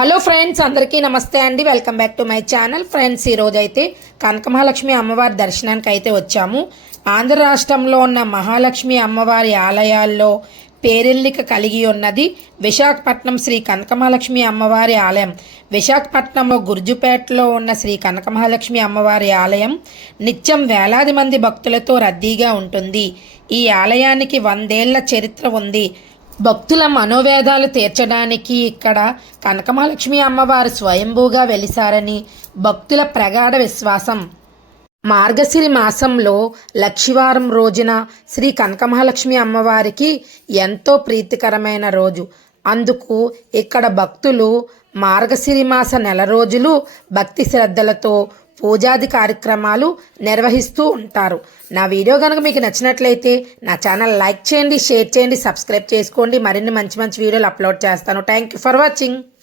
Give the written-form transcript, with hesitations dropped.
Hello friends, అందరికీ నమస్తే అండి. Welcome back to my channel. Friends, ఈరోజు అయితే కనకమహాలక్ష్మి అమ్మవారి దర్శనానికి అయితే వచ్చాము. ఆంధ్ర రాష్ట్రంలో ఉన్న మహాలక్ష్మి అమ్మవారి ఆలయాల్లో పేరెన్నిక కలిగి ఉన్నది విశాఖపట్నం శ్రీ కనకమహాలక్ష్మి అమ్మవారి ఆలయం. విశాఖపట్నంలో గుర్జుపేటలో ఉన్న శ్రీ కనకమహాలక్ష్మి అమ్మవారి ఆలయం నిత్యం వేలాది మంది భక్తులతో రద్దీగా ఉంటుంది. ఈ ఆలయానికి 100 ఏళ్ల చరిత్ర ఉంది. భక్తుల మనోవేదాలు తీర్చడానికి ఇక్కడ కనకమహాలక్ష్మి అమ్మవారు స్వయంభూగా వెలిసారని భక్తుల ప్రగాఢ విశ్వాసం. మార్గశిరి మాసంలో లక్షివారం రోజున శ్రీ కనకమహాలక్ష్మి అమ్మవారికి ఎంతో ప్రీతికరమైన రోజు. అందుకు ఇక్కడ భక్తులు మార్గశిరి మాస నెల రోజులు భక్తి శ్రద్ధలతో పూజాది కార్యక్రమాలు నిర్వహిస్తూ ఉంటారు. నా వీడియో కనుక మీకు నచ్చినట్లయితే నా ఛానల్ లైక్ చేయండి, షేర్ చేయండి, సబ్స్క్రైబ్ చేసుకోండి. మరిన్ని మంచి మంచి వీడియోలు అప్లోడ్ చేస్తాను. Thank you for watching.